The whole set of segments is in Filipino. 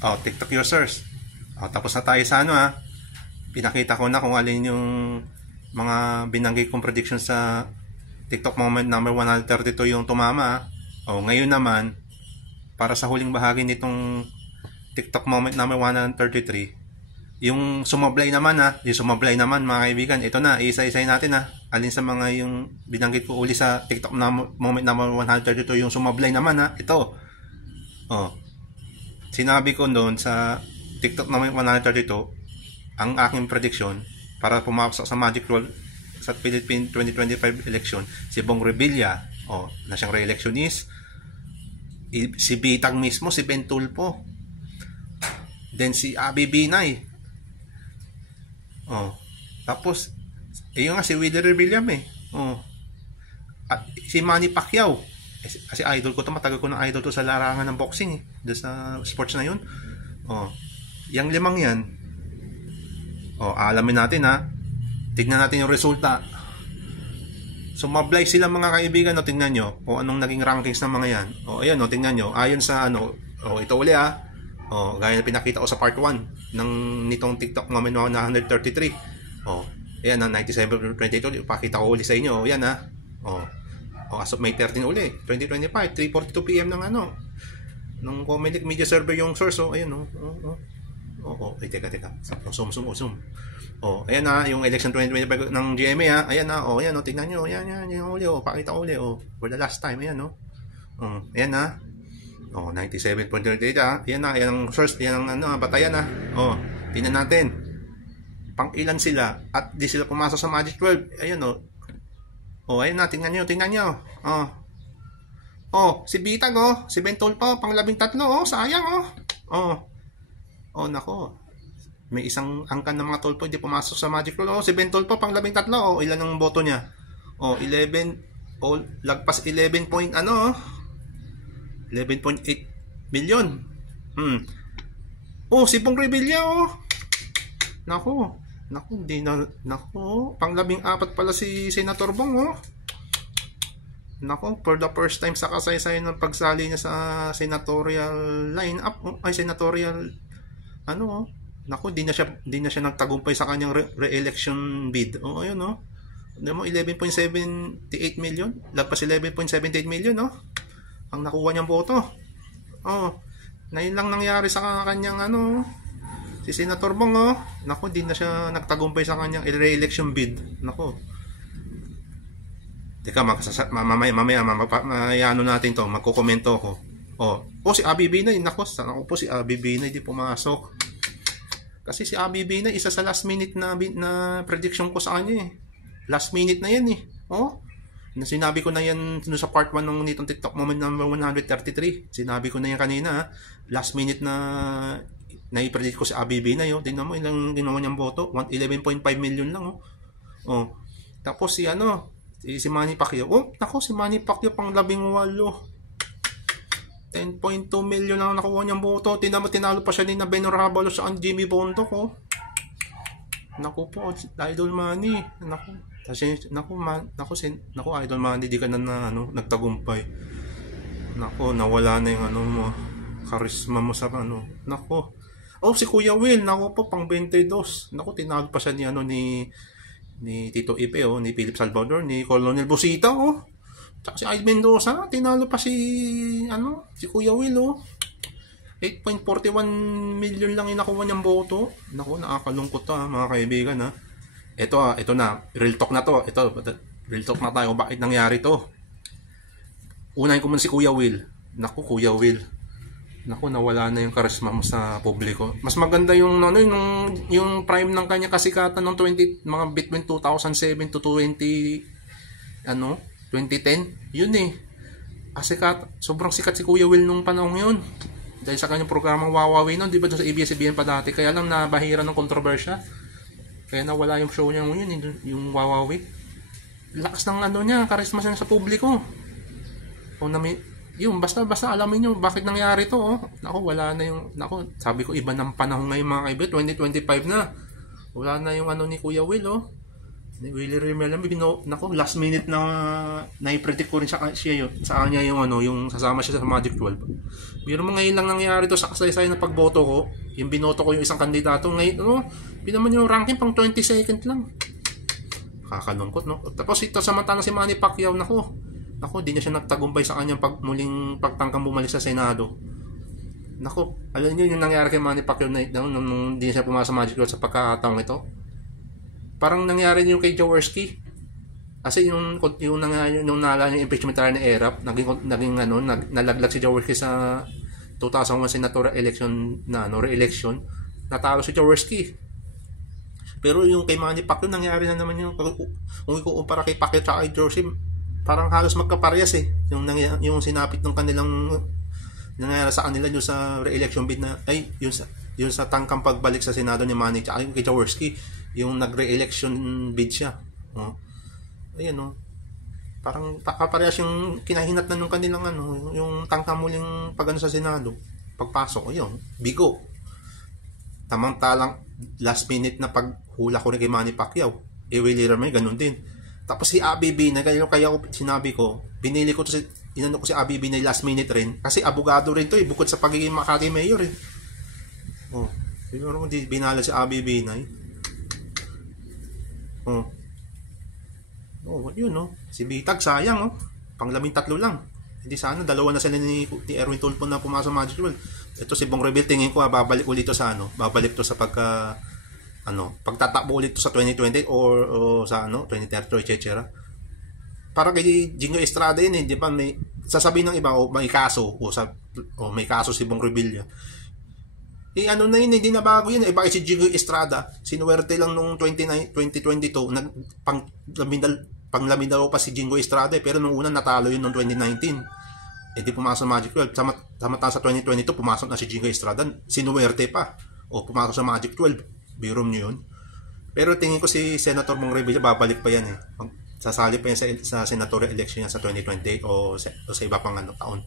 TikTok users. Tapos na tayo sa ano Pinakita ko na kung alin yung mga binanggit kong prediction sa TikTok moment number 132 yung tumama. Ngayon naman, para sa huling bahagi nitong TikTok moment number 133, yung sumablay naman yung sumablay naman mga kaibigan, ito na, isa-isay natin alin sa mga yung binanggit ko uli sa TikTok moment number 132 yung sumablay naman ito. Sinabi ko doon sa TikTok moment 132 ang aking prediction para pumasok sa Magic Roll sa Philippine 2025 election, si Bong Revilla, na siyang re-electionist, si Bitag mismo, si Ben Tulfo, then si Abby Binay, tapos yung si Willie Revilla at si Manny Pacquiao, kasi idol ko to, matagal ko ng idol to sa larangan ng boxing doon sa sports na yun. Yung limang yan, alamin natin tignan natin yung resulta. Sumablay sila mga kaibigan, tingnan nyo kung anong naging rankings ng mga yan. Ayan tingnan nyo, ayon sa ito uli gaya na pinakita ko sa part 1 ng nitong TikTok moment 133. Ayan 97.28 pakita ko uli sa inyo. Ayan as of May 13 uli 2025, 3:42 PM ng ng Comelec Media Server yung source. Ayan teka zoom. Ayan yung election 2025 ng GMA ayan ayan tingnan nyo, ayan yung uli pakita ko uli for the last time. Ayan ayan 97.38 ayan ang source, ayan ang batayan tingnan natin pang ilan sila at di sila pumasok sa Magic 12. Ayan ayan tingnan nyo si Bitag si Ben Tulfo pang 13 sayang nako, may isang angkan ng mga Tulfo hindi pumasok sa Magic Roll. Si Ben Tulfo pang 13 ilan ang boto niya? 11 lagpas 11 point 11.8 million. Si Bong Revilla nako hindi na pang 14 pala si Senator Bong nako, for the first time sa kasaysayan ng pagsali niya sa senatorial lineup senatorial nako, di na siya nagtagumpay sa kanyang re-election bid. Ayun 11.78 million, lagpas 11.78 million ang nakuha niyang boto. Na yun lang nangyari sa kanyang si Senator Bong nako, di na siya nagtagumpay sa kanyang re-election bid. Nako, teka mamaya natin to, magkokomento ako. Si Abby Binay, nako po si Abby Binay di pumasok. Kasi si Abby Binay, isa sa last minute na prediction ko sa kanya Last minute na yan Sinabi ko na yan sa part 1 ng nitong TikTok moment number 133. Sinabi ko na yan kanina. Last minute na i-predict ko si Abby Binay. Tingnan mo ilang ginawa niyang boto. 11.5 million lang. Tapos si Manny Pacquiao. Nako, si Manny Pacquiao pang 18. 10.2 million ang nakuha niyang boto. Tinalo pa siya ni na Benor Habalos sa Jimmy Bondoc Naku po, Idol Manny. Naku Idol Manny, di ka na nagtagumpay. Naku, nawala na yung mo, charisma mo sa Naku. Si Kuya Will, naku po pang 22. Naku, tinalo pa siya ni Tito Ipe ni Philip Salvador, ni Colonel Busita Tsaka si Ide Mendoza, tinalo pa si Kuya Will 8.41 million lang yung nakuha niyang boto. Naku, nakakalungkot mga kaibigan Ito na, real talk na to. Real talk na tayo. Bakit nangyari to? Unahin ko muna si Kuya Will. Naku, Kuya Will. Naku, nawala na yung charisma mo sa publiko. Mas maganda yung yung prime ng kanya kasikatan ng mga between 2007 to 2010. Yun sobrang sikat si Kuya Will nung panahon yun. Dahil sa kanyang programang Wawawi nun, di ba doon sa ABS-CBN pa dati, kaya lang nabahira ng kontrobersya. Kaya nawala yung show niya yun, yung Wawawi. Lakas ng niya, karisma niya sa publiko. Yung basta alamin nyo bakit nangyari to Naku, wala na yung sabi ko iba ng panahon ngayon mga kaibigan, 2025 na. Wala na yung ni Kuya Will Ni Willie Remella, nako, last minute na nai-predict ko rin sa kanya yung ano, yung sasama siya sa Magic 12. Pero ngayon lang nangyari to sa kasaysayan ng pagboto ko. Yung binoto ko yung isang kandidato, ngayon, pinaman yung ranking pang 22nd lang. Kakalungkot, no? Tapos ito samantala si Manny Pacquiao, nako, di na siya nagtagumpay sa kanyang muling pagtangkang bumalik sa Senado. Nako, alam niyo yung nangyari kay Manny Pacquiao nung di siya pumasok sa Magic 12 sa pagkakataong ito? Parang nangyari yung kay Jaworski. Kasi yung nangyari nung naalala yung impeachment trial ni Erap, nalaglag si Jaworski sa 2001 senatorial election re-election, natalo si Jaworski. Pero yung kay Manny Pacquiao nangyari na naman yung kung ikukumpara kay Pacquiao at kay Jaworski, parang halos magkaparehas eh. Yung sinapit ng kanilang nangyari sa kanila yung sa re-election bid na yung sa tangkang pagbalik sa Senado ni Manny at kay Jaworski, yung nag-re-election bid siya. Ayan, parang kaparehas yung kinahinatnan ng kanilang yung tangkang muling pagano sa Senado. Pagpasok, ayun, bigo. Tamang-talang last minute na paghula ko rin kay Manny Pacquiao. Willie Remey, ganun din. Tapos si Abby Binay, kaya sinabi ko, binili ko to inano ko si Abby Binay last minute rin. Kasi abogado rin to bukod sa pagiging Makati Mayor eh. Siguro kung di binala si Abby Binay. Yun, si Bitag, sayang, pang 13 lang. Hindi sana, dalawa na sila ni Erwin Tulfo na pumasok sa Magic 12. Ito si Bong Reville, tingin ko, babalik ulit to sa babalik to sa pagtatakbo ulit to sa 2020 or sa 2030, etc. Para kay Jingo Estrada yun, di ba, may sasabihin ng iba, may kaso, may kaso si Bong Revilla. Na yun, hindi na bago yun. Bakit si Jingo Estrada, sinuwerte lang nung 2022, panglamindalo pa si Jingo Estrada, pero nung una natalo yun nung 2019. Di pumasok sa Magic 12. Samantala sa 2022, pumasok na si Jingo Estrada, sinuwerte pa. Pumasok sa Magic 12. Biro nyo yun. Pero tingin ko si Senator Bong Revilla, babalik pa yan eh. Sasali pa yan sa senatorial election yan sa 2028 o sa iba pang taon.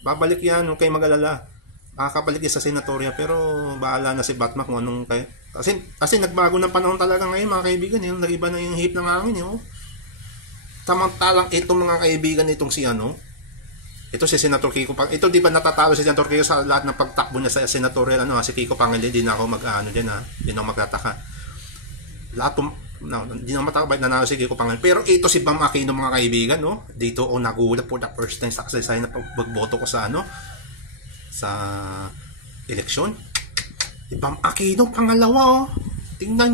Babalik yan, huwag kayo mag-alala. Makakabalik sa senatoria, pero bahala na si Batman kung anong kasi nagbago ng panahon talaga ngayon mga kaibigan, nag-iba na yung hip ng hangin Samantalang itong mga kaibigan itong ito si Senator Kiko Pangilinan, ito di ba natatalo si Senator Kiko sa lahat ng pagtakbo niya sa senatorial si Kiko Pangilinan, di na ako di na ako magtataka. Lahat di na matakabay nanalo si Kiko Pangilinan. Pero ito si Bam Aquino mga kaibigan, dito nagulat for the first time sa kasaysayan na pagboto ko sa eleksyon. Bam Aquino pangalawa Tingnan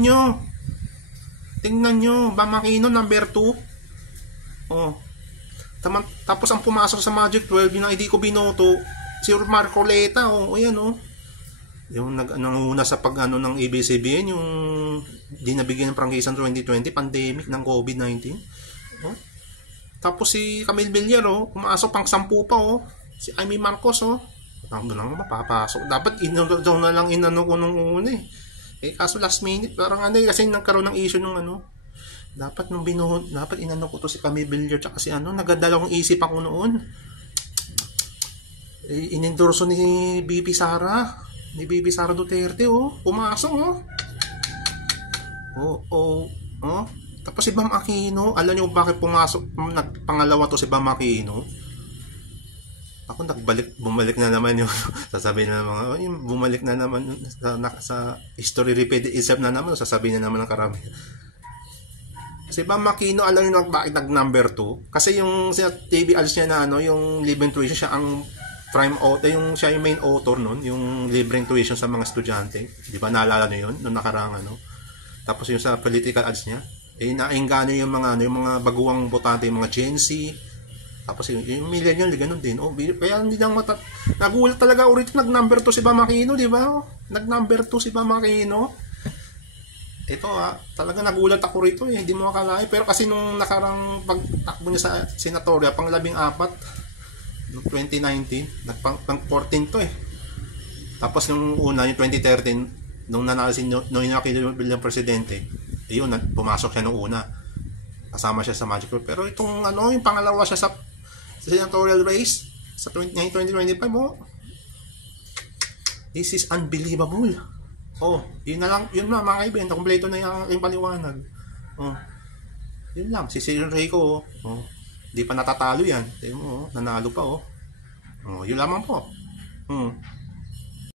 nyo, Bam Aquino number 2. Tapos ang pumasok sa Magic 12 yung hindi ko binoto, si Marco Leta. Ayan. Yung nanguna sa ng ABS-CBN, yung di nabigyan ng prangkisan 2020, pandemic ng COVID-19. Tapos si Camille Villar, pumasok pang 10 pa. Si Amy Marcos, doon lang mapapasok. Dapat doon na lang ko nung una kaso last minute, parang kasi nagkaroon ng issue nung dapat dapat ko to si Camille Villar tsaka si nagadalawang isip ako noon. Inendorso ni BP Sara Duterte, pumasok, Tapos si Bam Aquino, alam niyo bakit pumasok, pangalawa to si Bam Aquino? Ako bumalik na naman yung sasabihin na mga bumalik na naman sa history repeat itself na naman, sasabihin na naman ng karamihan. Si Bam Aquino, alam niyo bakit nag-number 2? Kasi yung TV ads niya na yung libreng tuition, siya ang prime author, siya yung main author nun, yung libreng tuition sa mga estudyante. Di ba naalala niyo yun? Noong nakarang Tapos yung sa political ads niya, nainganyo yung mga baguang botante, yung mga Gen Z. Tapos yung millennial, ganun din. Kaya hindi lang nagulat talaga ulit nag-number 2 si Bam Aquino, di ba? Nag-number 2 si Bam Aquino. Ito talaga nagulat ako rito hindi mo akalain. Pero kasi nung nakarang pagtakbo niya sa senatorial, pang 14, noong 2019, pang 14 to Tapos yung una, yung 2013, nung nanalo si Noynoy Aquino bilang presidente, pumasok siya nung una. Kasama siya sa Magic 12. Pero itong yung pangalawa siya sa senatorial race sa 2025 this is unbelievable. Yun na mga kaibigan, kompleto na yung aking paliwanag. Oh. Yun lang. Si Sir Rico, oh. Di pa natatalo yan. Tingnan mo, oh. Nanalo pa, oh. Oh, yun lamang po. Hmm.